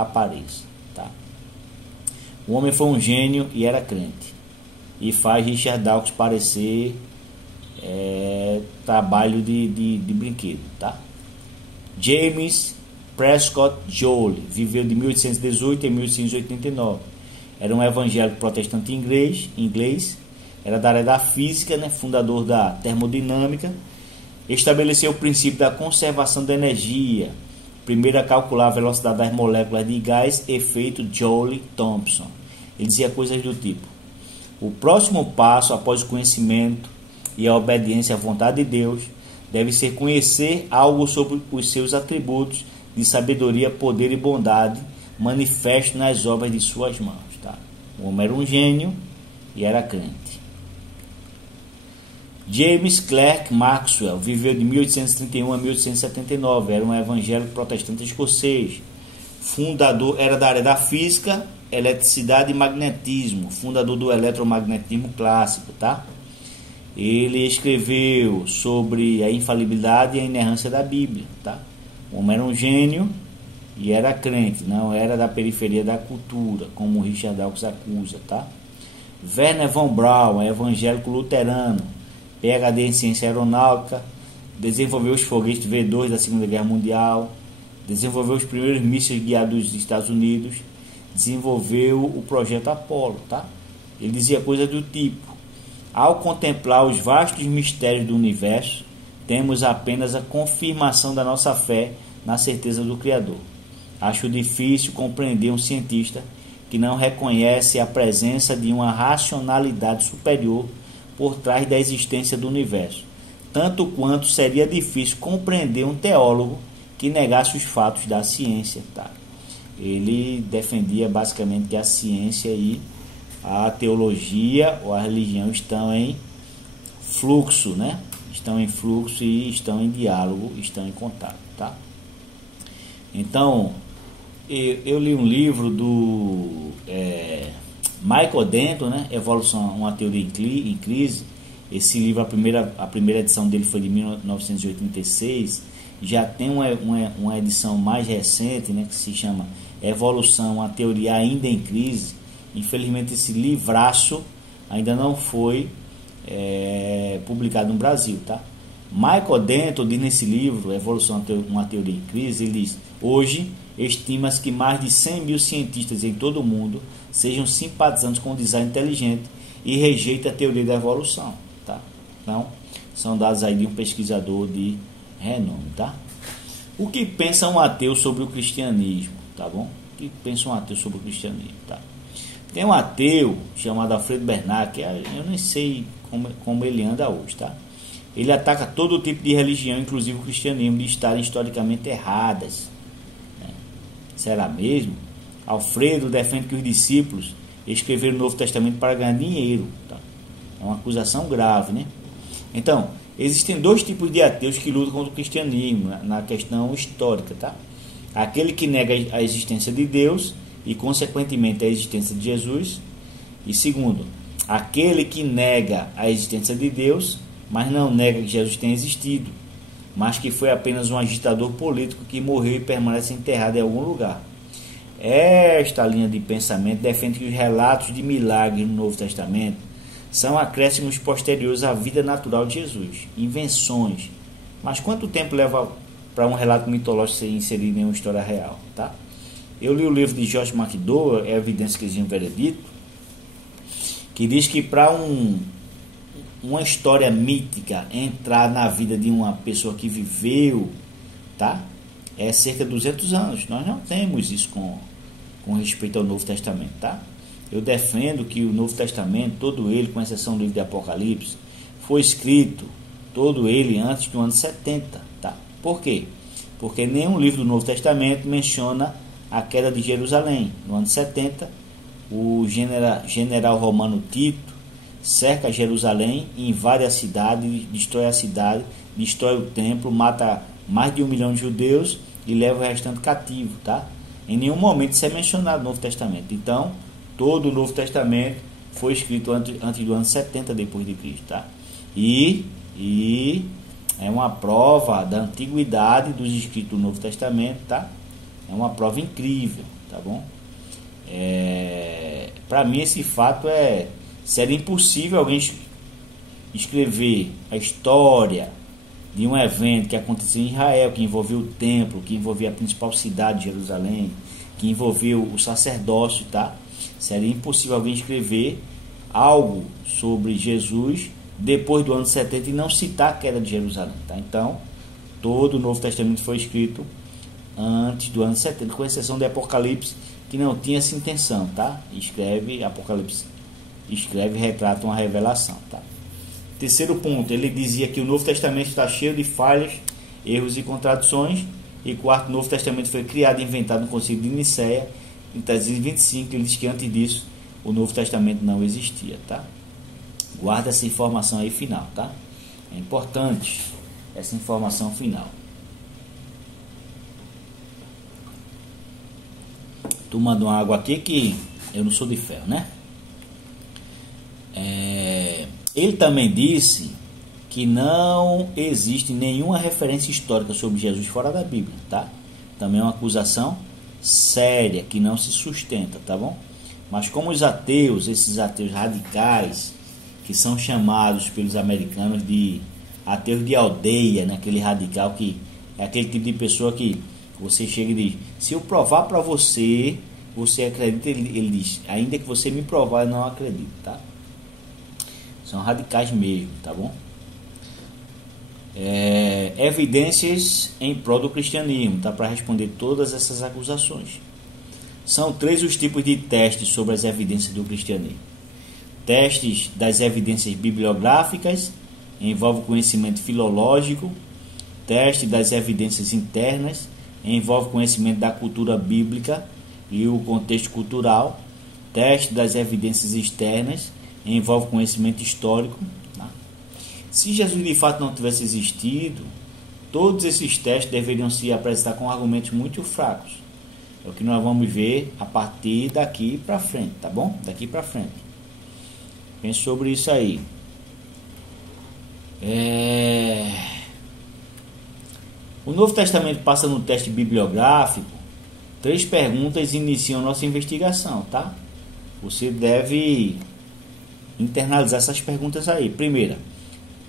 apareça, tá? O homem foi um gênio e era crente. E faz Richard Dawkins parecer trabalho de brinquedo, tá? James Prescott Joule viveu de 1818 a 1889. Era um evangélico protestante inglês, era da área da física, né? Fundador da termodinâmica. Estabeleceu o princípio da conservação da energia, primeiro a calcular a velocidade das moléculas de gás, efeito Joule-Thomson. Ele dizia coisas do tipo: o próximo passo após o conhecimento e a obediência à vontade de Deus deve ser conhecer algo sobre os seus atributos de sabedoria, poder e bondade manifestos nas obras de suas mãos. Tá? O homem era um gênio e era crente. James Clerk Maxwell viveu de 1831 a 1879. Era um evangélico protestante escocês. Fundador, era da área da física, eletricidade e magnetismo. Fundador do eletromagnetismo clássico, tá? Ele escreveu sobre a infalibilidade e a inerrância da Bíblia, tá? O homem era um gênio e era crente, não era da periferia da cultura, como Richard Dawkins acusa, tá? Werner von Braun, evangélico luterano, PhD em ciência aeronáutica, desenvolveu os foguetes V2 da Segunda Guerra Mundial, desenvolveu os primeiros mísseis guiados dos Estados Unidos, desenvolveu o projeto Apollo, tá? Ele dizia coisa do tipo: ao contemplar os vastos mistérios do universo, temos apenas a confirmação da nossa fé na certeza do Criador. Acho difícil compreender um cientista que não reconhece a presença de uma racionalidade superior por trás da existência do universo, tanto quanto seria difícil compreender um teólogo que negasse os fatos da ciência, tá? Ele defendia basicamente que a ciência e a teologia ou a religião estão em fluxo, né? Estão em fluxo e estão em diálogo, estão em contato, tá? Então, eu li um livro do Michael Denton, né? Evolução, uma teoria em crise. Esse livro, a primeira edição dele foi de 1986. Já tem uma edição mais recente, né? Que se chama Evolução, uma teoria ainda em crise. Infelizmente esse livraço ainda não foi publicado no Brasil, tá? Michael Denton diz nesse livro, Evolução, uma teoria em crise, ele diz: hoje estima-se que mais de 100 mil cientistas em todo o mundo sejam simpatizantes com o design inteligente e rejeitam a teoria da evolução, tá? Então, são dados aí de um pesquisador de renome, tá? O que pensa um ateu sobre o cristianismo, tá bom? O que pensa um ateu sobre o cristianismo, tá? Tem um ateu chamado Alfredo Bernard, que eu nem sei como ele anda hoje, tá? Ele ataca todo tipo de religião, inclusive o cristianismo, de estarem historicamente erradas. Né? Será mesmo? Alfredo defende que os discípulos escreveram o Novo Testamento para ganhar dinheiro. Tá? É uma acusação grave, né? Então, existem dois tipos de ateus que lutam contra o cristianismo na questão histórica, tá? Aquele que nega a existência de Deus e, consequentemente, a existência de Jesus. E segundo, aquele que nega a existência de Deus, mas não nega que Jesus tenha existido, mas que foi apenas um agitador político que morreu e permanece enterrado em algum lugar. Esta linha de pensamento defende que os relatos de milagres no Novo Testamento são acréscimos posteriores à vida natural de Jesus, invenções. Mas quanto tempo leva para um relato mitológico ser inserido em uma história real, tá? Eu li o livro de George McDowell, Evidência que exige um veredito, que diz que para uma história mítica entrar na vida de uma pessoa que viveu, tá? É cerca de 200 anos. Nós não temos isso com respeito ao Novo Testamento, tá? Eu defendo que o Novo Testamento, todo ele, com exceção do livro de Apocalipse, foi escrito, todo ele, antes do ano 70, tá? Por quê? Porque nenhum livro do Novo Testamento menciona a queda de Jerusalém. No ano 70, o general romano Tito cerca Jerusalém, invade a cidade, destrói o templo, mata mais de 1 milhão de judeus e leva o restante cativo, tá? Em nenhum momento isso é mencionado no Novo Testamento. Então, todo o Novo Testamento foi escrito antes do ano 70 depois de Cristo, tá? E é uma prova da antiguidade dos escritos do Novo Testamento, tá? É uma prova incrível, tá? tá bom? Para mim esse fato seria impossível alguém escrever a história de um evento que aconteceu em Israel, que envolveu o templo, que envolvia a principal cidade de Jerusalém, que envolveu o sacerdócio, tá? Seria impossível alguém escrever algo sobre Jesus depois do ano 70 e não citar a queda de Jerusalém, tá? Então, todo o Novo Testamento foi escrito antes do ano 70, com exceção de Apocalipse, que não tinha essa intenção, tá? Apocalipse escreve e retrata uma revelação, tá? Terceiro ponto, ele dizia que o Novo Testamento está cheio de falhas, erros e contradições. E quarto, o Novo Testamento foi criado e inventado no Concílio de Nicéia em 325. Ele diz que antes disso o Novo Testamento não existia, tá? Guarda essa informação aí final, tá? É importante essa informação final. Tomando uma água aqui que eu não sou de ferro, né? Ele também disse que não existe nenhuma referência histórica sobre Jesus fora da Bíblia, tá? Também é uma acusação séria que não se sustenta, tá bom? Mas como os ateus, esses ateus radicais, que são chamados pelos americanos de ateus de aldeia, né? Aquele radical que é aquele tipo de pessoa que você chega e diz: se eu provar para você, você acredita? Ele diz: ainda que você me provar, eu não acredito, tá? São radicais mesmo, tá bom? Evidências em prol do cristianismo, tá? Para responder todas essas acusações. São 3 os tipos de testes sobre as evidências do cristianismo. Testes das evidências bibliográficas, envolve o conhecimento filológico. Teste das evidências internas, envolve o conhecimento da cultura bíblica e o contexto cultural. Teste das evidências externas, envolve conhecimento histórico. Tá? Se Jesus de fato não tivesse existido, todos esses testes deveriam se apresentar com argumentos muito fracos. É o que nós vamos ver a partir daqui para frente, tá bom? Daqui para frente. Pense sobre isso aí. O Novo Testamento passa no teste bibliográfico. 3 perguntas iniciam nossa investigação, tá? Você deve internalizar essas perguntas aí. Primeira,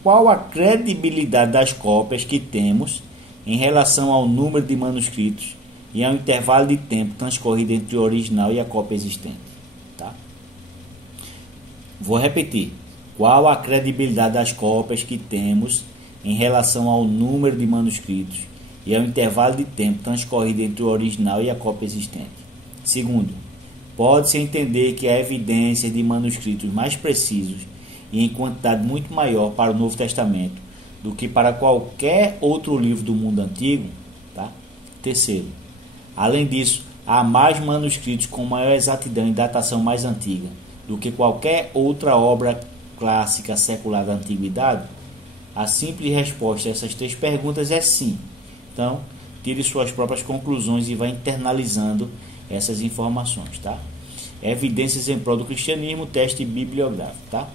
qual a credibilidade das cópias que temos em relação ao número de manuscritos e ao intervalo de tempo transcorrido entre o original e a cópia existente, tá? Vou repetir. Qual a credibilidade das cópias que temos em relação ao número de manuscritos e ao intervalo de tempo transcorrido entre o original e a cópia existente? Segundo, pode-se entender que há evidência de manuscritos mais precisos e em quantidade muito maior para o Novo Testamento do que para qualquer outro livro do mundo antigo, tá? Terceiro, além disso, há mais manuscritos com maior exatidão e datação mais antiga do que qualquer outra obra clássica secular da antiguidade? A simples resposta a essas 3 perguntas é sim. Então, tire suas próprias conclusões e vá internalizando essas informações, tá? Evidências em prol do cristianismo, teste bibliográfico, tá?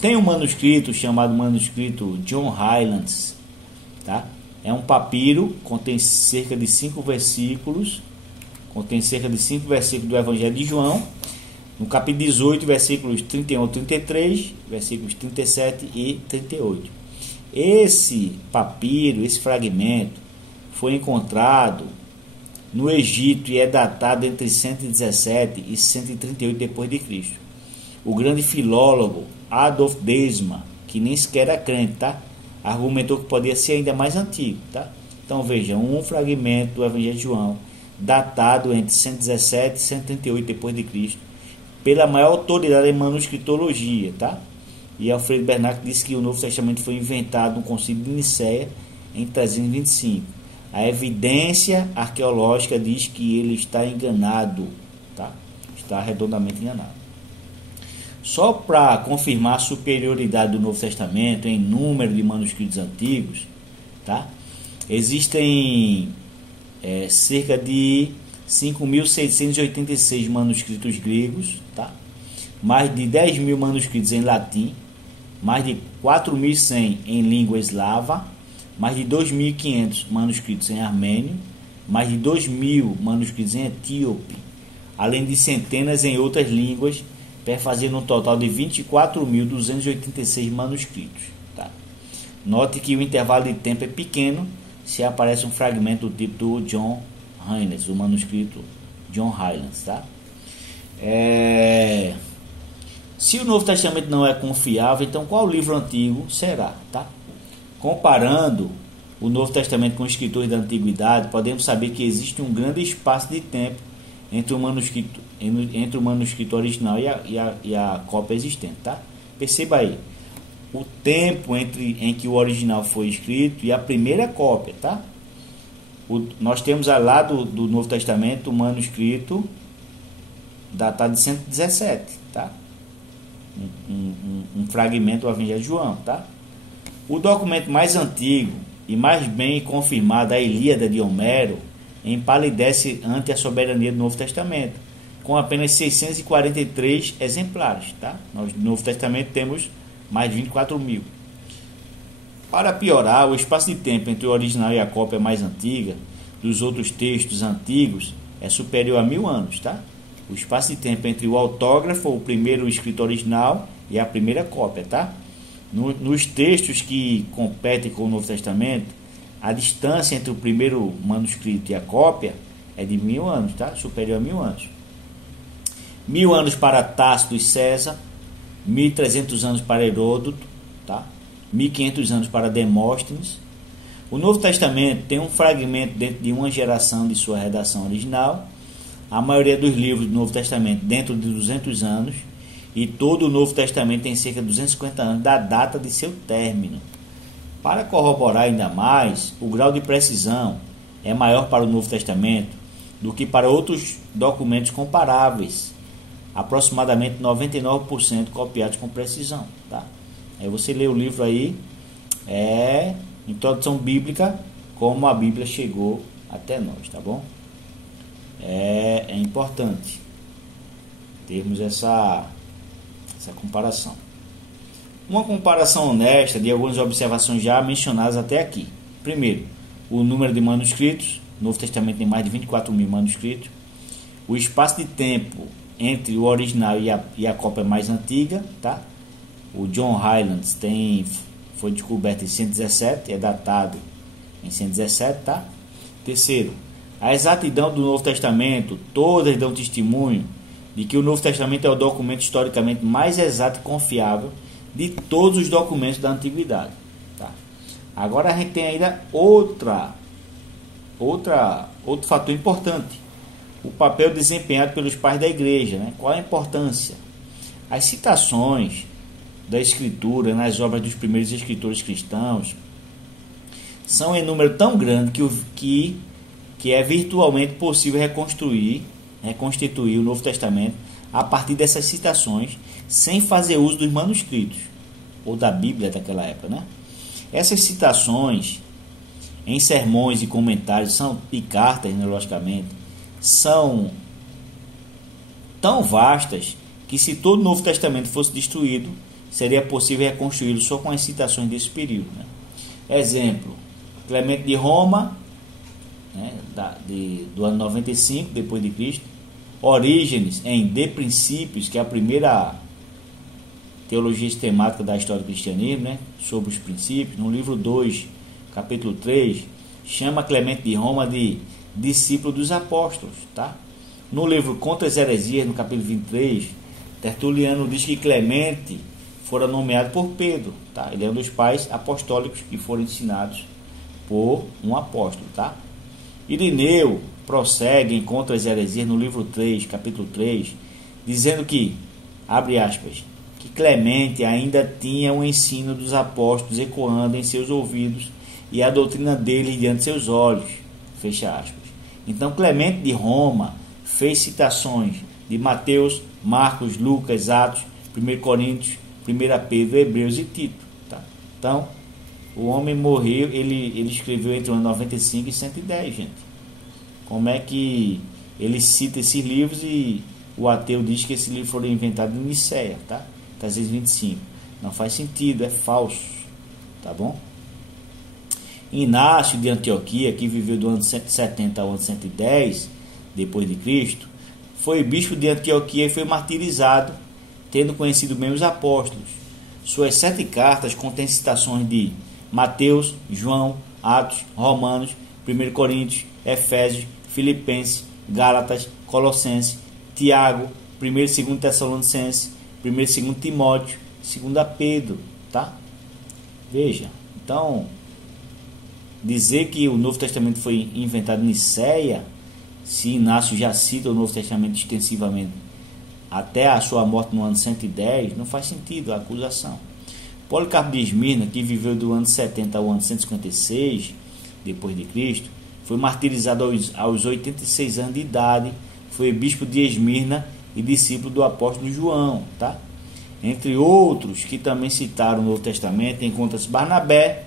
Tem um manuscrito chamado manuscrito John Highlands, tá? É um papiro, contém cerca de 5 versículos, do Evangelho de João, no capítulo 18, versículos 31 ao 33, versículos 37 e 38. Esse papiro, esse fragmento, foi encontrado no Egito e é datado entre 117 e 138 d.C. O grande filólogo Adolf Deismann, que nem sequer era crente, tá? Argumentou que poderia ser ainda mais antigo, tá? Então vejam, um fragmento do Evangelho de João, datado entre 117 e 138 d.C., pela maior autoridade em manuscritologia, tá? E Alfredo Bernard disse que o Novo Testamento foi inventado no Concílio de Nicéia em 325. A evidência arqueológica diz que ele está enganado, tá? Está redondamente enganado. Só para confirmar a superioridade do Novo Testamento em número de manuscritos antigos, tá? Existem cerca de 5.686 manuscritos gregos, tá? Mais de 10.000 manuscritos em latim, mais de 4.100 em língua eslava, mais de 2.500 manuscritos em armênio, mais de 2.000 manuscritos em etíope além de centenas em outras línguas, perfazendo um total de 24.286 manuscritos. Tá? Note que o intervalo de tempo é pequeno se aparece um fragmento do tipo do John Highlands, o manuscrito John Highlands. Tá? Se o Novo Testamento não é confiável, então qual livro antigo será? Tá? Comparando o Novo Testamento com os escritores da Antiguidade, podemos saber que existe um grande espaço de tempo entre o manuscrito original e a cópia existente. Tá? Perceba aí, o tempo em que o original foi escrito e a primeira cópia. Tá? Nós temos lá do Novo Testamento o manuscrito datado de 117. Tá? Um fragmento do Evangelho de João. Tá? O documento mais antigo e mais bem confirmado, a Ilíada de Homero, empalidece ante a soberania do Novo Testamento, com apenas 643 exemplares. Tá? Nós no Novo Testamento temos mais de 24.000. Para piorar, o espaço de tempo entre o original e a cópia mais antiga dos outros textos antigos é superior a 1000 anos. Tá? O espaço de tempo entre o autógrafo, o primeiro escrito original, e a primeira cópia. Tá? Nos textos que competem com o Novo Testamento, a distância entre o primeiro manuscrito e a cópia é de 1000 anos, tá? Superior a 1000 anos. 1000 anos para Tácito e César, 1300 anos para Heródoto, tá? 1500 anos para Demóstenes. O Novo Testamento tem um fragmento dentro de uma geração de sua redação original, a maioria dos livros do Novo Testamento dentro de 200 anos, e todo o Novo Testamento tem cerca de 250 anos da data de seu término. Para corroborar ainda mais, o grau de precisão é maior para o Novo Testamento do que para outros documentos comparáveis, aproximadamente 99% copiados com precisão. Tá? Aí você lê o livro aí, Introdução Bíblica, como a Bíblia chegou até nós, tá bom? É importante termos essa comparação. Uma comparação honesta de algumas observações já mencionadas até aqui. Primeiro, o número de manuscritos. O Novo Testamento tem mais de 24.000 manuscritos. O espaço de tempo entre o original e a cópia mais antiga. Tá? O John Highlands foi descoberto em 117, é datado em 117. Tá? Terceiro, a exatidão do Novo Testamento, todas dão testemunho de que o Novo Testamento é o documento historicamente mais exato e confiável de todos os documentos da Antiguidade. Tá? Agora a gente tem ainda outro fator importante, o papel desempenhado pelos pais da igreja. Né? Qual a importância? As citações da Escritura nas obras dos primeiros escritores cristãos são em número tão grande que é virtualmente possível reconstituir o Novo Testamento a partir dessas citações, sem fazer uso dos manuscritos ou da Bíblia daquela época. Né? Essas citações em sermões e comentários e cartas, né, logicamente, são tão vastas que, se todo o Novo Testamento fosse destruído, seria possível reconstruí-lo só com as citações desse período. Né? Exemplo, Clemente de Roma, né, do ano 95 depois de Cristo. Orígenes em De Princípios, que é a primeira teologia sistemática da história do cristianismo, né, sobre os princípios. No livro 2, capítulo 3, chama Clemente de Roma de discípulo dos apóstolos. Tá? No livro Contra as Heresias, no capítulo 23, Tertuliano diz que Clemente fora nomeado por Pedro. Tá? Ele é um dos pais apostólicos que foram ensinados por um apóstolo. Tá? Irineu prossegue em Contra as Heresias no livro 3, capítulo 3, dizendo que, abre aspas, que Clemente ainda tinha o ensino dos apóstolos ecoando em seus ouvidos e a doutrina deles diante de seus olhos, fecha aspas. Então Clemente de Roma fez citações de Mateus, Marcos, Lucas, Atos, 1 Coríntios, 1 Pedro, Hebreus e Tito. Tá? Então, o homem morreu, ele escreveu entre o ano 95 e 110, gente. Como é que ele cita esses livros e o ateu diz que esse livro foi inventado em Niceia, tá? 325. Não faz sentido, é falso, tá bom? Inácio de Antioquia, que viveu do ano 170 ao ano 110 depois de Cristo, Foi bispo de Antioquia e foi martirizado, tendo conhecido bem os apóstolos. Suas 7 cartas contêm citações de Mateus, João, Atos, Romanos, 1 Coríntios, Efésios, Filipenses, Gálatas, Colossenses, Tiago, 1 e 2 Tessalonicenses, 1 e 2 Timóteo, 2 Pedro, tá? Veja, então, dizer que o Novo Testamento foi inventado em Nicéia, se Inácio já cita o Novo Testamento extensivamente até a sua morte no ano 110, não faz sentido a acusação. Policarpo de Esmirna, que viveu do ano 70 ao ano 156 depois de Cristo, foi martirizado aos 86 anos de idade, foi bispo de Esmirna e discípulo do apóstolo João, tá? Entre outros que também citaram o Novo Testamento, encontra-se Barnabé,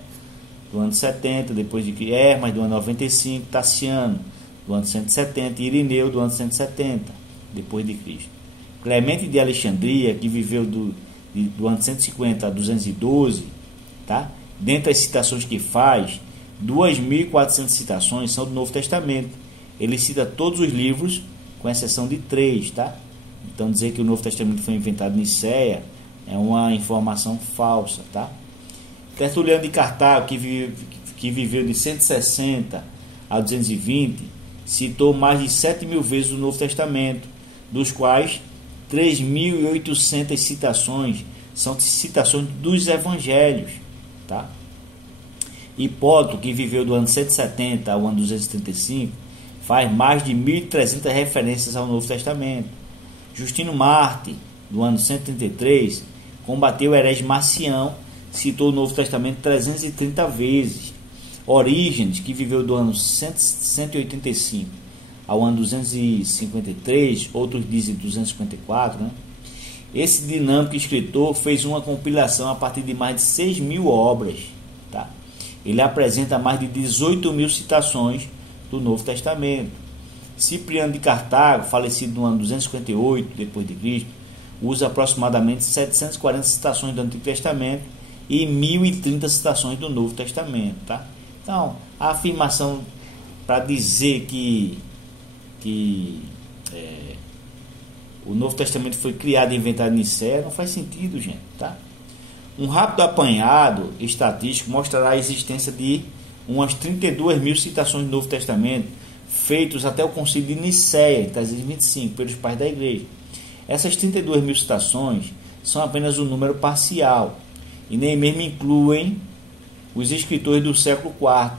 do ano 70, depois de Hermas, do ano 95, Tassiano, do ano 170, e Irineu, do ano 170, depois de Cristo. Clemente de Alexandria, que viveu do ano 150 a 212, tá? Dentre as citações que faz, 2.400 citações são do Novo Testamento. Ele cita todos os livros, com exceção de 3, tá? Então dizer que o Novo Testamento foi inventado em Nicéia é uma informação falsa, tá? Tertuliano de Cartago, que viveu de 160 a 220, citou mais de 7.000 vezes o Novo Testamento, dos quais 3.800 citações são citações dos Evangelhos, tá? Hipólito, que viveu do ano 170 ao ano 235, faz mais de 1.300 referências ao Novo Testamento. Justino Marte, do ano 133, combateu o herege Marcião, citou o Novo Testamento 330 vezes. Orígenes, que viveu do ano 185 ao ano 253, outros dizem 254, né? Esse dinâmico escritor fez uma compilação a partir de mais de 6.000 obras, tá? Ele apresenta mais de 18.000 citações do Novo Testamento. Cipriano de Cartago, falecido no ano 258 depois de Cristo, usa aproximadamente 740 citações do Antigo Testamento e 1.030 citações do Novo Testamento, tá? Então, a afirmação para dizer que o Novo Testamento foi criado e inventado em Nicéia não faz sentido, gente, tá? Um rápido apanhado estatístico mostrará a existência de umas 32.000 citações do Novo Testamento feitos até o Concílio de Nicéia, em 325, pelos pais da Igreja. Essas 32.000 citações são apenas um número parcial e nem mesmo incluem os escritores do século IV,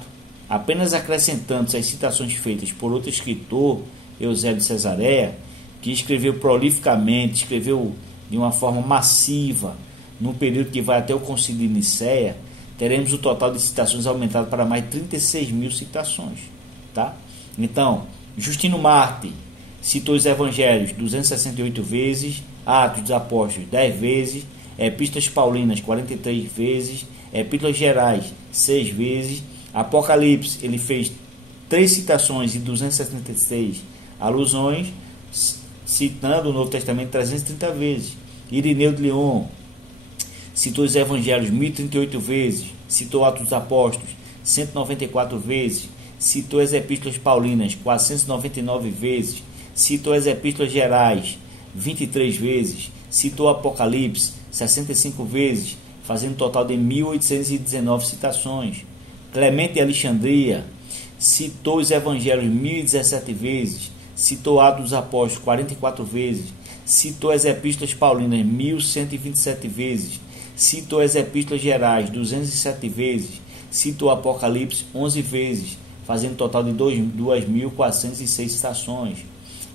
apenas acrescentando as citações feitas por outro escritor, Eusébio de Cesareia, que escreveu prolificamente, escreveu de uma forma massiva, num período que vai até o Concílio de Nicéia, teremos o total de citações aumentado para mais de 36.000 citações, tá? Então, Justino Marte citou os Evangelhos 268 vezes, Atos dos Apóstolos 10 vezes, Epístolas Paulinas 43 vezes, Epístolas Gerais 6 vezes, Apocalipse ele fez 3 citações e 276 alusões, citando o Novo Testamento 330 vezes. Irineu de Lyon citou os Evangelhos 1038 vezes, citou Atos dos Apóstolos 194 vezes, citou as Epístolas Paulinas 499 vezes, citou as Epístolas Gerais 23 vezes, citou Apocalipse 65 vezes, fazendo um total de 1.819 citações. Clemente de Alexandria citou os Evangelhos 1017 vezes, citou Atos dos Apóstolos 44 vezes, citou as Epístolas Paulinas 1127 vezes, citou as Epístolas Gerais 207 vezes, citou Apocalipse 11 vezes, fazendo um total de 2.406 citações.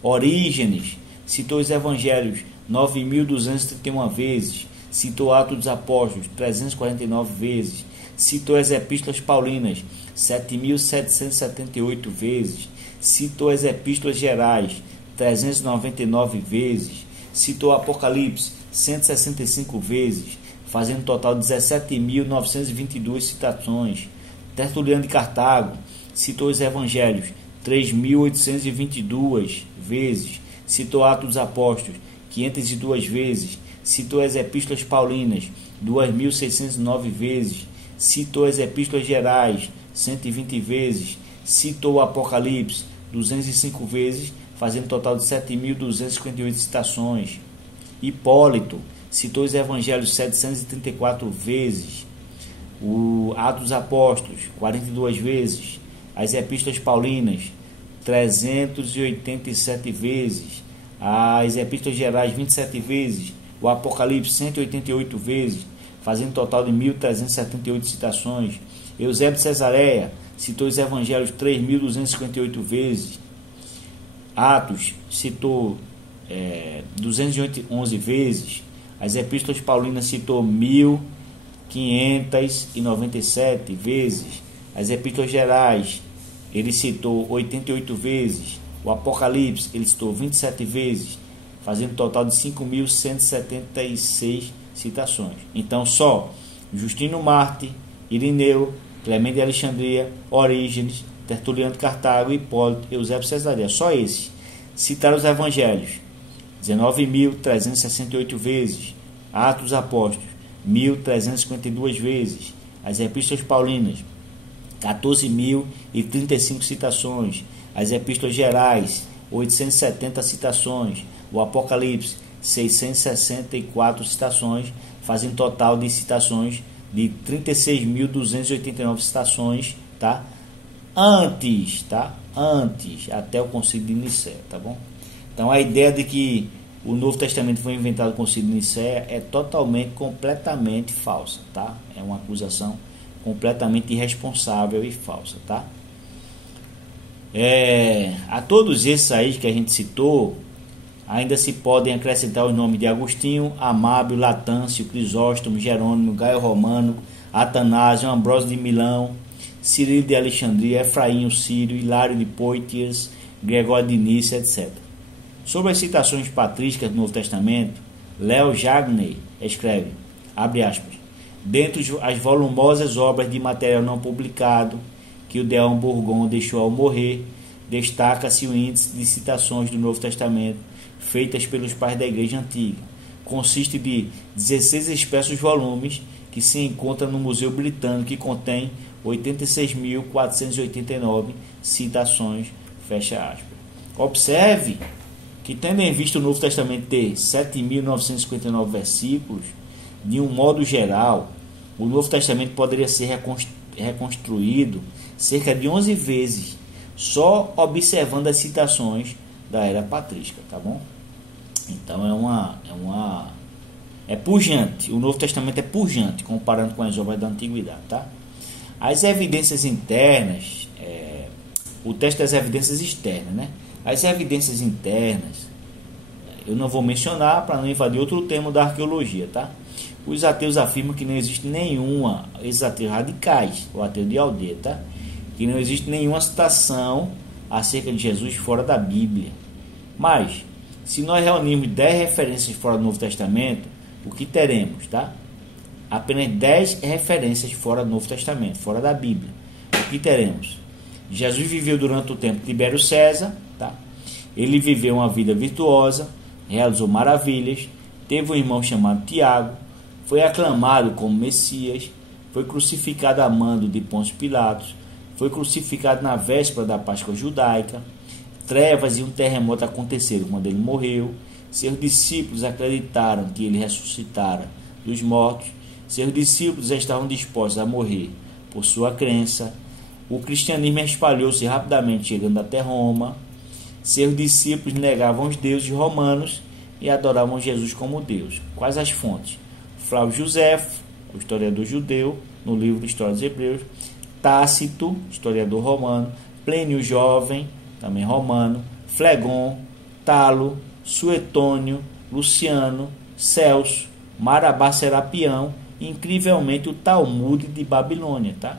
Orígenes citou os Evangelhos 9.231 vezes, citou Atos dos Apóstolos 349 vezes, citou as Epístolas Paulinas 7.778 vezes, citou as Epístolas Gerais 399 vezes, citou Apocalipse 165 vezes, fazendo um total de 17.922 citações. Tertuliano de Cartago citou os Evangelhos 3.822 vezes, citou Atos dos Apóstolos 502 vezes, citou as Epístolas Paulinas 2.609 vezes, citou as Epístolas Gerais 120 vezes, citou o Apocalipse 205 vezes, fazendo um total de 7.258 citações. Hipólito citou os evangelhos 734 vezes, o Atos dos Apóstolos 42 vezes, as epístolas paulinas 387 vezes, as epístolas gerais 27 vezes, o Apocalipse 188 vezes, fazendo um total de 1.378 citações. Eusébio de Cesareia citou os evangelhos 3.258 vezes. Atos citou 211 vezes. As epístolas paulinas citou 1.597 vezes. As epístolas gerais ele citou 88 vezes. O Apocalipse ele citou 27 vezes, fazendo um total de 5.176 citações. Então só Justino Marte, Irineu, Clemente de Alexandria, Orígenes, Tertuliano de Cartago, Hipólito, Eusébio de Cesareia, só esses citaram os evangelhos 19.368 vezes, Atos dos Apóstolos 1.352 vezes, as epístolas paulinas 14.035 citações, as epístolas gerais 870 citações, o Apocalipse 664 citações, fazendo total de citações de 36.289 citações, tá? Antes, até o Concílio de Nicéia, tá bom? Então a ideia de que o Novo Testamento foi inventado no Concílio de Nicéia é completamente falsa, tá? É uma acusação completamente irresponsável e falsa, tá? A todos esses aí que a gente citou, ainda se podem acrescentar os nomes de Agostinho, Amábio, Latâncio, Crisóstomo, Jerônimo, Gaio Romano, Atanásio, Ambrósio de Milão, Cirilo de Alexandria, Efraim o Sírio, Hilário de Poitiers, Gregório de Nícia, etc. Sobre as citações patrísticas do Novo Testamento, Léo Jagney escreve, abre aspas, dentre as volumosas obras de material não publicado que o Deon Bourgon deixou ao morrer, destaca-se o índice de citações do Novo Testamento feitas pelos pais da Igreja Antiga. Consiste de 16 espessos volumes que se encontram no Museu Britânico e contém 86.489 citações, fecha aspas. Observe que, tendo em vista o Novo Testamento ter 7.959 versículos, de um modo geral, o Novo Testamento poderia ser reconstruído cerca de 11 vezes, só observando as citações da era patrística, tá bom? Então é pujante, o Novo Testamento é pujante comparando com as obras da Antiguidade, tá? As evidências internas, o teste das evidências externas, né? As evidências internas, eu não vou mencionar para não invadir outro termo da arqueologia, tá? Os ateus afirmam que não existe nenhuma, esses ateus radicais, o ateu de aldeia, tá? Que não existe nenhuma citação acerca de Jesus fora da Bíblia. Mas, se nós reunirmos 10 referências fora do Novo Testamento, o que teremos, tá? Apenas 10 referências fora do Novo Testamento, fora da Bíblia. O que teremos? Jesus viveu durante o tempo de Tibério César, tá? Ele viveu uma vida virtuosa, realizou maravilhas, teve um irmão chamado Tiago, foi aclamado como Messias, foi crucificado a mando de Pôncio Pilatos, foi crucificado na véspera da Páscoa judaica, trevas e um terremoto aconteceram quando ele morreu, seus discípulos acreditaram que ele ressuscitara dos mortos, seus discípulos estavam dispostos a morrer por sua crença, o cristianismo espalhou-se rapidamente chegando até Roma, seus discípulos negavam os deuses romanos e adoravam Jesus como Deus. Quais as fontes? Flávio Joséfo, o historiador judeu, no livro História dos Hebreus, Tácito, historiador romano, Plínio Jovem, também romano, Flegon, Talo, Suetônio, Luciano, Celso, Marabá Serapião e, incrivelmente, o Talmude de Babilônia, tá?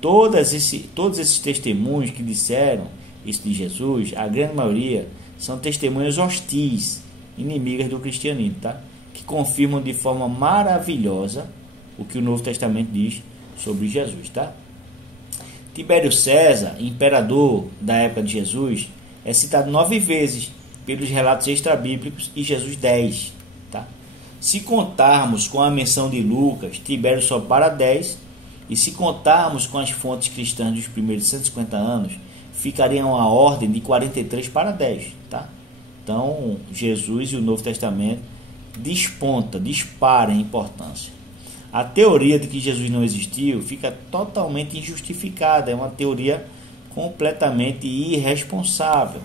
Todos esses testemunhos que disseram isso de Jesus, a grande maioria são testemunhas hostis, inimigas do cristianismo, tá? Que confirmam de forma maravilhosa o que o Novo Testamento diz sobre Jesus, tá? Tibério César, imperador da época de Jesus, é citado 9 vezes pelos relatos extrabíblicos e Jesus 10, tá? Se contarmos com a menção de Lucas, Tibério só para 10, e se contarmos com as fontes cristãs dos primeiros 150 anos, ficaria uma ordem de 43 para 10, tá? Então, Jesus e o Novo Testamento dispara em importância. A teoria de que Jesus não existiu fica totalmente injustificada, é uma teoria completamente irresponsável.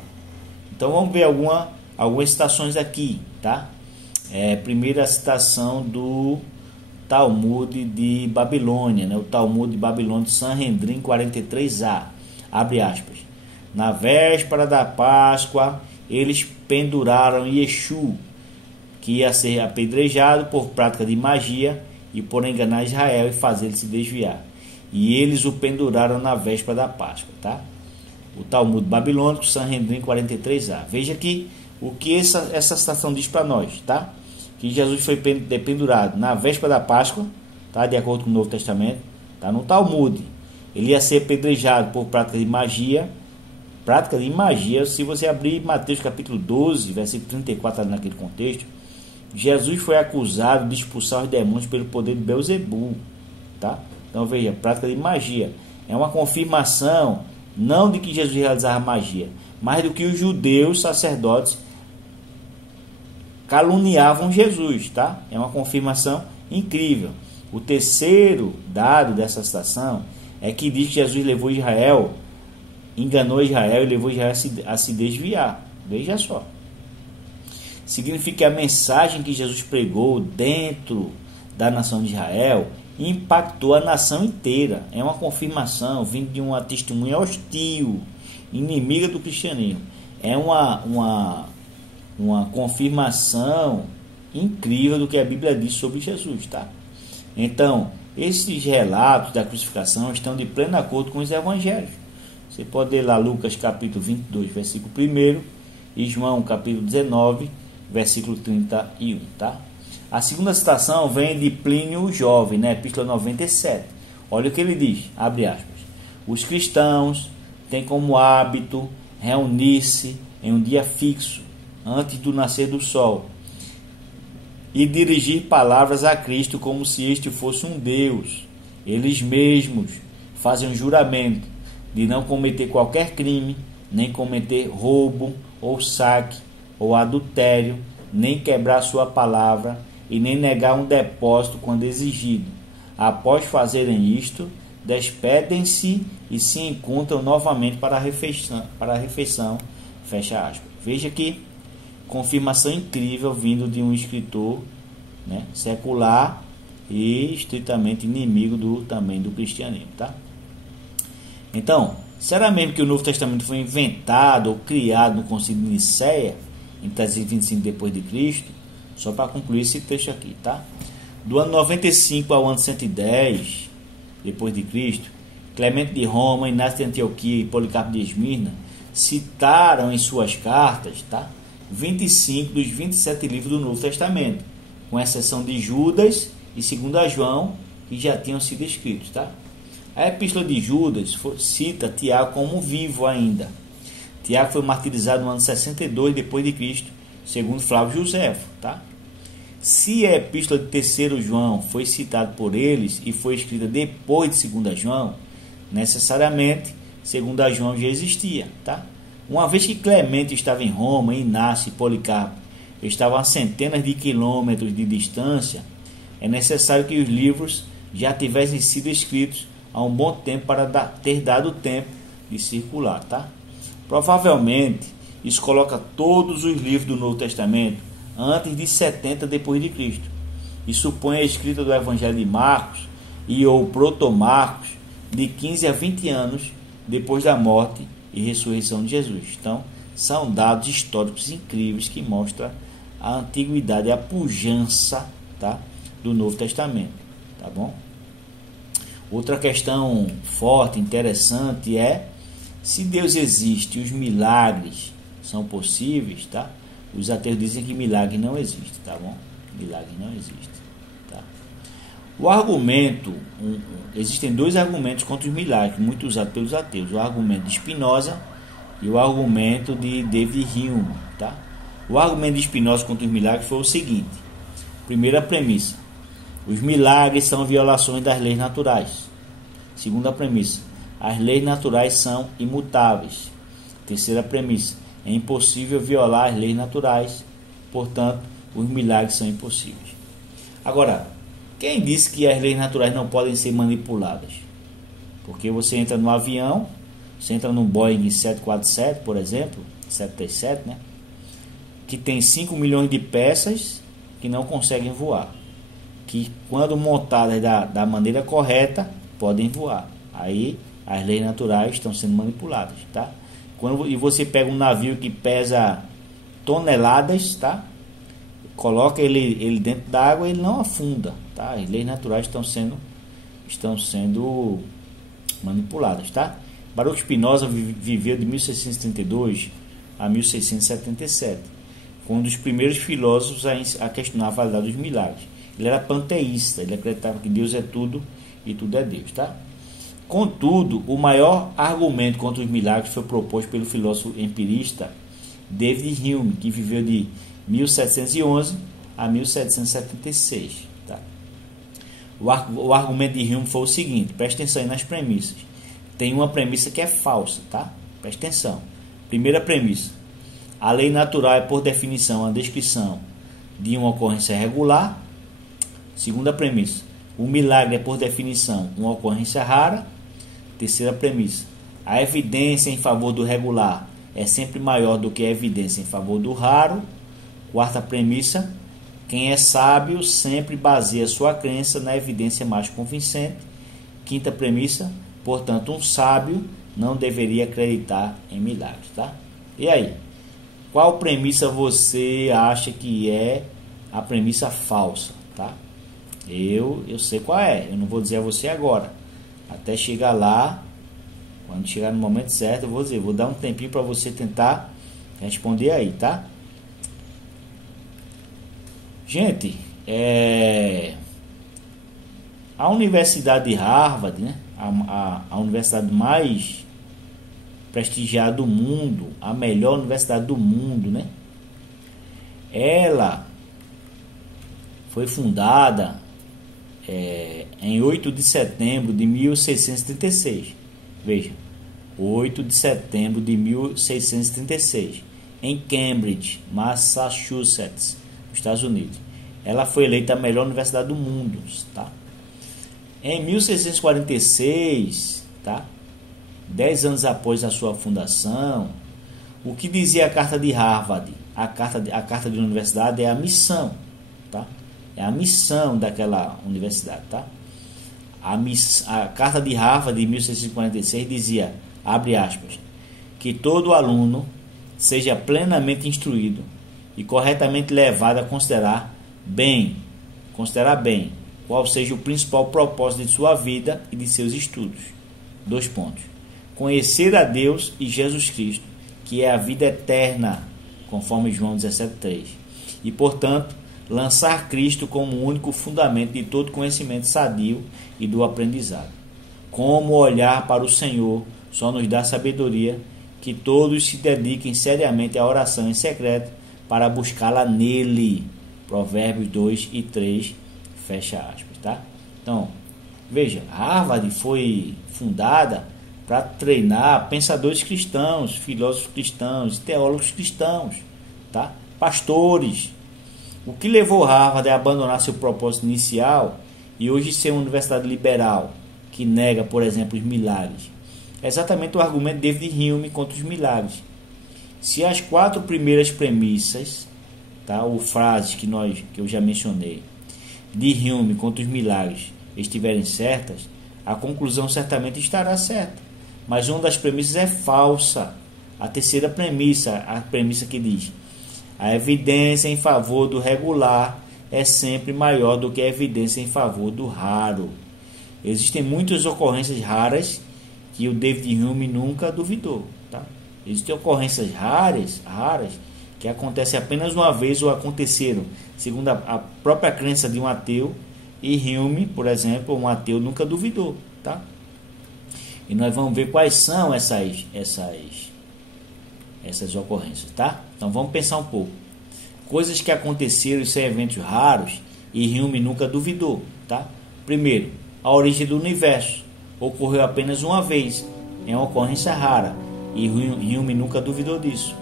Então vamos ver algumas citações aqui, tá? Primeira citação do Talmud de Babilônia, né? O Talmud de Babilônia de Sanhedrin 43a, abre aspas. Na véspera da Páscoa, eles penduraram Yeshu, que ia ser apedrejado por prática de magia e por enganar Israel e fazer ele se desviar. E eles o penduraram na véspera da Páscoa, tá? O Talmud babilônico, Sanhedrin 43a. Veja aqui o que essa citação diz para nós, tá? Que Jesus foi pendurado na véspera da Páscoa, tá? De acordo com o Novo Testamento, tá? No Talmud. Ele ia ser apedrejado por prática de magia. Prática de magia, se você abrir Mateus capítulo 12, versículo 34, ali naquele contexto, Jesus foi acusado de expulsar os demônios pelo poder de Belzebu, tá? Então veja, prática de magia é uma confirmação não de que Jesus realizava magia, mas do que os judeus sacerdotes caluniavam Jesus, tá? É uma confirmação incrível. O terceiro dado dessa citação é que diz que Jesus levou Israel, enganou Israel e levou Israel a se desviar. Veja só. Significa que a mensagem que Jesus pregou dentro da nação de Israel impactou a nação inteira. É uma confirmação vindo de uma testemunha hostil, inimiga do cristianismo. É uma confirmação incrível do que a Bíblia diz sobre Jesus, tá? Então, esses relatos da crucificação estão de pleno acordo com os evangelhos. Você pode ler lá Lucas capítulo 22, versículo 1 e João capítulo 19, versículo 31, tá? A segunda citação vem de Plínio o Jovem, na Epístola 97. Olha o que ele diz, abre aspas. Os cristãos têm como hábito reunir-se em um dia fixo, antes do nascer do sol, e dirigir palavras a Cristo como se este fosse um Deus. Eles mesmos fazem um juramento de não cometer qualquer crime, nem cometer roubo, ou saque, ou adultério, nem quebrar sua palavra, e nem negar um depósito quando exigido. Após fazerem isto, despedem-se e se encontram novamente para a refeição. Fecha aspas. Veja que confirmação incrível vindo de um escritor, né, secular e estritamente inimigo também do cristianismo, tá? Então, será mesmo que o Novo Testamento foi inventado ou criado no Concílio de Nicéia em 325 depois de Cristo? Só para concluir esse texto aqui, tá? Do ano 95 ao ano 110 depois de Cristo, Clemente de Roma, Inácio de Antioquia e Policarpo de Esmirna citaram em suas cartas, tá, 25 dos 27 livros do Novo Testamento, com exceção de Judas e 2 João, que já tinham sido escritos, tá? A Epístola de Judas cita Tiago como vivo ainda. Tiago foi martirizado no ano 62 depois de Cristo, segundo Flávio Joséfo, tá? Se a Epístola de 3 João foi citada por eles e foi escrita depois de 2 João, necessariamente 2 João já existia, tá? Uma vez que Clemente estava em Roma, Inácio e Policarpo estavam a centenas de quilômetros de distância, é necessário que os livros já tivessem sido escritos há um bom tempo para ter dado tempo de circular, tá? Provavelmente isso coloca todos os livros do Novo Testamento antes de 70 depois de Cristo e supõe a escrita do Evangelho de Marcos e ou Proto-Marcos de 15 a 20 anos depois da morte e ressurreição de Jesus. Então, são dados históricos incríveis que mostram a antiguidade e a pujança, tá, do Novo Testamento, tá bom? Outra questão forte, interessante é: se Deus existe e os milagres são possíveis, tá? Os ateus dizem que milagre não existe, tá bom? Milagre não existe, tá? O argumento, existem dois argumentos contra os milagres, muito usados pelos ateus: o argumento de Spinoza e o argumento de David Hume, tá? O argumento de Spinoza contra os milagres foi o seguinte: primeira premissa, os milagres são violações das leis naturais. Segunda premissa, as leis naturais são imutáveis. Terceira premissa: é impossível violar as leis naturais, portanto, os milagres são impossíveis. Agora, quem disse que as leis naturais não podem ser manipuladas? Porque você entra no avião, você entra num Boeing 747, por exemplo, 737, né? Que tem 5 milhões de peças que não conseguem voar. Que quando montadas da maneira correta, podem voar. Aí as leis naturais estão sendo manipuladas, tá? E você pega um navio que pesa toneladas, tá? Coloca ele dentro da água, ele não afunda, tá? As leis naturais estão sendo manipuladas, tá? Baruch Spinoza viveu de 1632 a 1677. Foi um dos primeiros filósofos a questionar a validade dos milagres. Ele era panteísta, ele acreditava que Deus é tudo e tudo é Deus, tá? Contudo, o maior argumento contra os milagres foi proposto pelo filósofo empirista David Hume, que viveu de 1711 a 1776. Tá? O argumento de Hume foi o seguinte: preste atenção aí nas premissas. Tem uma premissa que é falsa, tá? Preste atenção. Primeira premissa: a lei natural é, por definição, a descrição de uma ocorrência regular. Segunda premissa: o milagre é, por definição, uma ocorrência rara. Terceira premissa: a evidência em favor do regular é sempre maior do que a evidência em favor do raro. Quarta premissa: quem é sábio sempre baseia sua crença na evidência mais convincente. Quinta premissa: portanto, um sábio não deveria acreditar em milagres, tá? E aí? Qual premissa você acha que é a premissa falsa, tá? Eu sei qual é, eu não vou dizer a você agora. Até chegar lá, quando chegar no momento certo, eu vou dizer, vou dar um tempinho para você tentar responder aí, tá? Gente, a Universidade de Harvard, né? A universidade mais prestigiada do mundo, a melhor universidade do mundo, né? Ela foi fundada em 8 de setembro de 1636. Veja, 8 de setembro de 1636, em Cambridge, Massachusetts, nos Estados Unidos. Ela foi eleita a melhor universidade do mundo, tá? Em 1646, tá? 10 anos após a sua fundação, o que dizia a Carta de Harvard? A carta de universidade é a missão, tá? É a missão daquela universidade, tá? A Carta de Harvard de 1646 dizia, abre aspas, que todo aluno seja plenamente instruído e corretamente levado a considerar bem qual seja o principal propósito de sua vida e de seus estudos. 2 pontos. Conhecer a Deus e Jesus Cristo, que é a vida eterna, conforme João 17,3. E, portanto, lançar Cristo como o único fundamento de todo conhecimento sadio e do aprendizado. Como olhar para o Senhor só nos dá sabedoria, que todos se dediquem seriamente à oração em secreto para buscá-la nele. Provérbios 2 e 3, fecha aspas, tá? Então, veja, Harvard foi fundada para treinar pensadores cristãos, filósofos cristãos, teólogos cristãos, tá? Pastores. O que levou Harvard a abandonar seu propósito inicial e hoje ser uma universidade liberal, que nega, por exemplo, os milagres? É exatamente o argumento de David Hume contra os milagres. Se as 4 primeiras premissas, tá, ou frases que eu já mencionei, de Hume contra os milagres estiverem certas, a conclusão certamente estará certa. Mas uma das premissas é falsa. A terceira premissa, a premissa que diz: a evidência em favor do regular é sempre maior do que a evidência em favor do raro. Existem muitas ocorrências raras que o David Hume nunca duvidou, tá? Existem ocorrências raras que acontecem apenas uma vez ou aconteceram segundo a própria crença de um ateu, e Hume, por exemplo, um ateu, nunca duvidou, tá? E nós vamos ver quais são essas ocorrências, tá? Então vamos pensar um pouco. Coisas que aconteceram e são eventos raros e Hume nunca duvidou, tá? Primeiro, a origem do universo ocorreu apenas uma vez é uma ocorrência rara, e Hume nunca duvidou disso.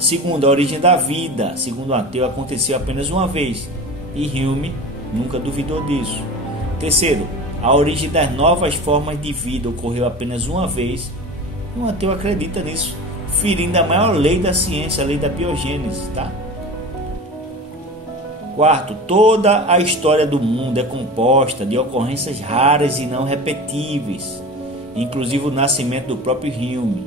Segundo, a origem da vida, segundo o ateu, aconteceu apenas uma vez, e Hume nunca duvidou disso. Terceiro, a origem das novas formas de vida ocorreu apenas uma vez, e um ateu acredita nisso, ferindo a maior lei da ciência, a lei da biogênese, tá? Quarto, toda a história do mundo é composta de ocorrências raras e não repetíveis, inclusive o nascimento do próprio Hume,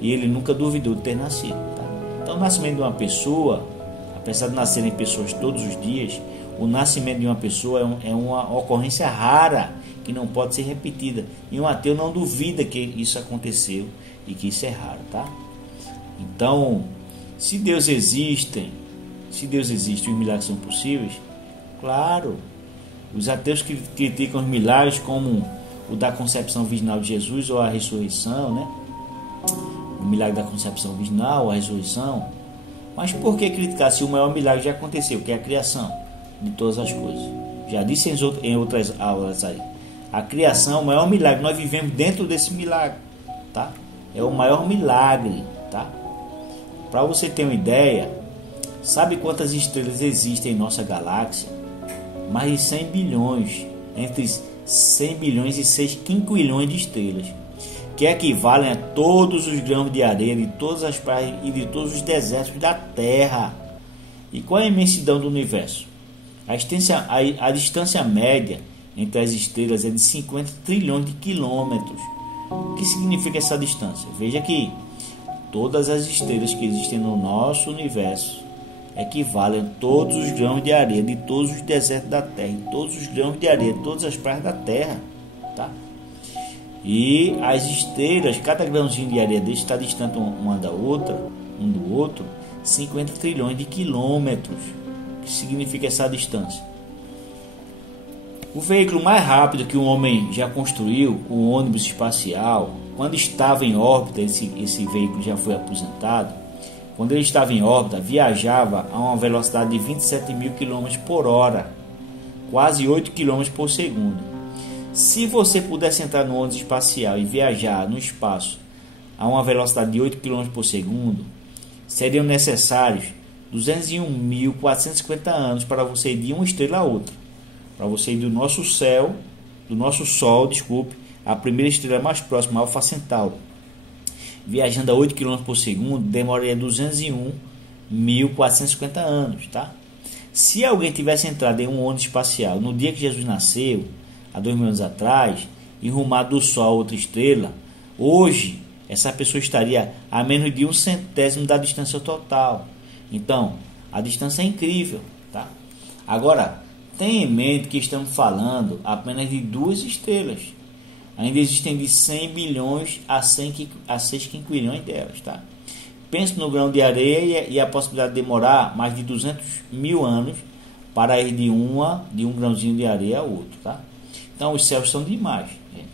e ele nunca duvidou de ter nascido, tá? Então, o nascimento de uma pessoa, apesar de nascerem pessoas todos os dias, o nascimento de uma pessoa é uma ocorrência rara, que não pode ser repetida, e um ateu não duvida que isso aconteceu e que isso é raro, tá? Então, se Deus existe, os milagres são possíveis? Claro. Os ateus que criticam os milagres, como o da concepção virginal de Jesus ou a ressurreição, né? O milagre da concepção virginal, a ressurreição. Mas por que criticar se o maior milagre já aconteceu, que é a criação de todas as coisas? Já disse em outras aulas aí. A criação é o maior milagre. Nós vivemos dentro desse milagre, tá? É o maior milagre, tá? Para você ter uma ideia, sabe quantas estrelas existem em nossa galáxia? Mais de 100 bilhões, entre 100 bilhões e 6 quinquilhões de estrelas, que equivalem a todos os grãos de areia de todas as praias e de todos os desertos da Terra. E qual é a imensidão do universo? A distância média entre as estrelas é de 50 trilhões de quilômetros. O que significa essa distância? Veja que todas as estrelas que existem no nosso universo equivalem a todos os grãos de areia de todos os desertos da Terra, todos os grãos de areia de todas as praias da Terra, tá? E as estrelas, cada grãozinho de areia desse está distante um do outro, 50 trilhões de quilômetros. O que significa essa distância? O veículo mais rápido que o homem já construiu, o ônibus espacial, quando estava em órbita, esse veículo já foi aposentado. Quando ele estava em órbita, viajava a uma velocidade de 27 mil km por hora, quase 8 km por segundo. Se você pudesse entrar no ônibus espacial e viajar no espaço a uma velocidade de 8 km por segundo, seriam necessários 201.450 anos para você ir de uma estrela a outra. Para você ir do nosso Sol, a primeira estrela mais próxima, Alfa Centauro, viajando a 8 km por segundo, demoraria 201.450 anos, tá? Se alguém tivesse entrado em um ônibus espacial no dia que Jesus nasceu, há 2.000 anos atrás, e rumado do Sol a outra estrela, hoje essa pessoa estaria a menos de 1/100º da distância total. Então, a distância é incrível, tá? Agora, tenha em mente que estamos falando apenas de 2 estrelas. Ainda existem de 100 bilhões a 6 quinquilhões delas, tá? Pense no grão de areia e a possibilidade de demorar mais de 200 mil anos para ir de um grãozinho de areia a outro, tá? Então, os céus são demais, gente.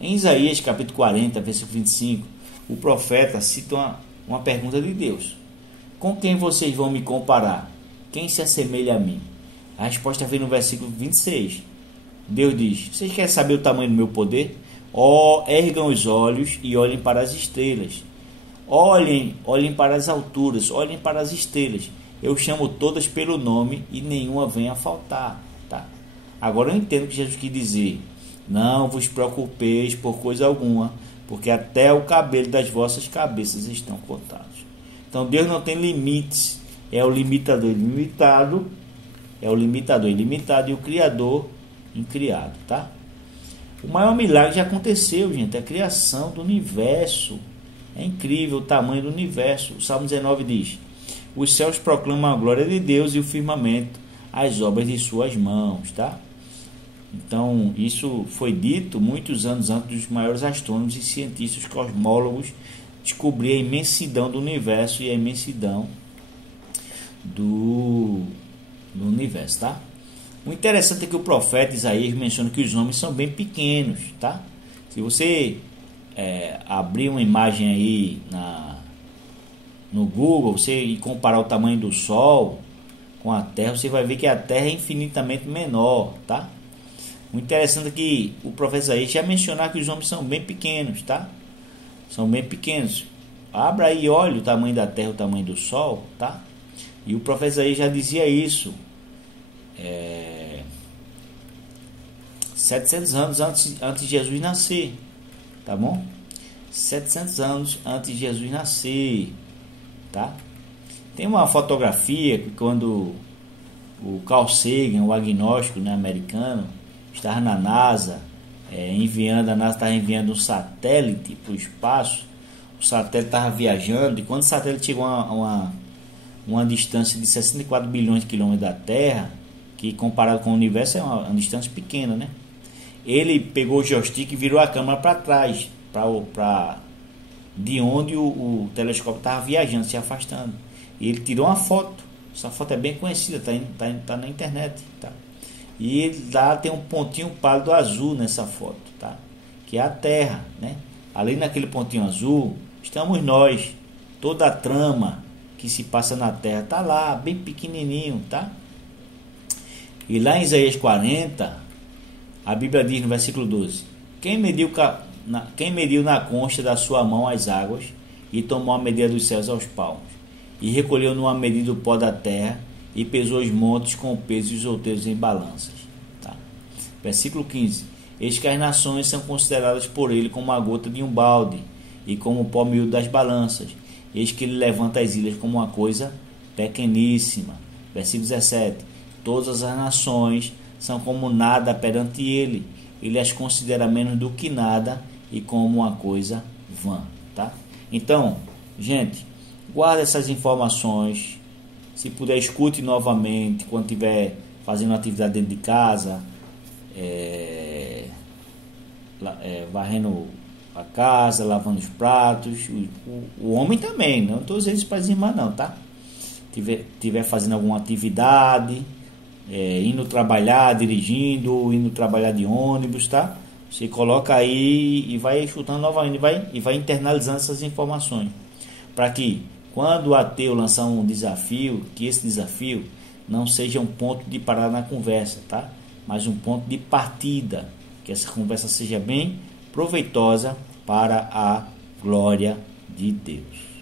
Em Isaías, capítulo 40, versículo 25, o profeta cita uma pergunta de Deus: com quem vocês vão me comparar? Quem se assemelha a mim? A resposta vem no versículo 26. Deus diz: vocês querem saber o tamanho do meu poder? Ergam os olhos e olhem para as estrelas. Olhem para as alturas, olhem para as estrelas. Eu chamo todas pelo nome e nenhuma vem a faltar, tá? Agora eu entendo que Jesus quis dizer: não vos preocupeis por coisa alguma, porque até o cabelo das vossas cabeças estão contados. Então Deus não tem limites, é o limitador ilimitado, e o Criador incriado, tá? O maior milagre já aconteceu, gente, a criação do universo. É incrível o tamanho do universo. O Salmo 19 diz: os céus proclamam a glória de Deus e o firmamento as obras de suas mãos, tá? Então, isso foi dito muitos anos antes dos maiores astrônomos e cientistas cosmólogos descobrir a imensidão do universo e a imensidão do universo, tá? O interessante é que o profeta Isaías menciona que os homens são bem pequenos, tá? Se você abrir uma imagem aí no Google, e comparar o tamanho do Sol com a Terra, você vai ver que a Terra é infinitamente menor, tá? O interessante é que o profeta Isaías já mencionou que os homens são bem pequenos, tá? São bem pequenos. Abra aí e olha o tamanho da terra, o tamanho do sol, tá? E o profeta Isaías já dizia isso 700 anos antes de Jesus nascer, tá bom? 700 anos antes de Jesus nascer, tá? Tem uma fotografia que quando o Carl Sagan, o agnóstico, né, americano, estava na NASA, a NASA estava enviando um satélite para o espaço. O satélite estava viajando, e quando o satélite chegou a uma distância de 64 bilhões de quilômetros da Terra, que comparado com o universo é uma distância pequena, né? Ele pegou o joystick e virou a câmera para trás, de onde o telescópio estava viajando, se afastando. E ele tirou uma foto. Essa foto é bem conhecida, tá na internet, tá? E lá tem um pontinho pálido azul nessa foto, tá? Que é a Terra, né? Ali naquele pontinho azul estamos nós. Toda a trama que se passa na Terra tá lá, bem pequenininho, tá? E lá em Isaías 40, a Bíblia diz no versículo 12: Quem mediu na concha da sua mão as águas, e tomou a medida dos céus aos palmos, e recolheu numa medida o pó da terra, e pesou os montes com o peso e os outeiros em balanças. Tá? Versículo 15: Eis que as nações são consideradas por ele como a gota de um balde, e como o pó miúdo das balanças. Eis que ele levanta as ilhas como uma coisa pequeníssima. Versículo 17: Todas as nações são como nada perante ele. Ele as considera menos do que nada e como uma coisa vã. Tá? Então, gente, guarda essas informações. Se puder, escute novamente quando estiver fazendo atividade dentro de casa, varrendo a casa, lavando os pratos. O homem também, não estou dizendo isso para as irmãs não, tá? Tiver fazendo alguma atividade, indo trabalhar, dirigindo, indo trabalhar de ônibus, tá? Você coloca aí e vai escutando novamente, e vai internalizando essas informações, para que quando o ateu lançar um desafio, que esse desafio não seja um ponto de parada na conversa, tá? Mas um ponto de partida, que essa conversa seja bem proveitosa para a glória de Deus.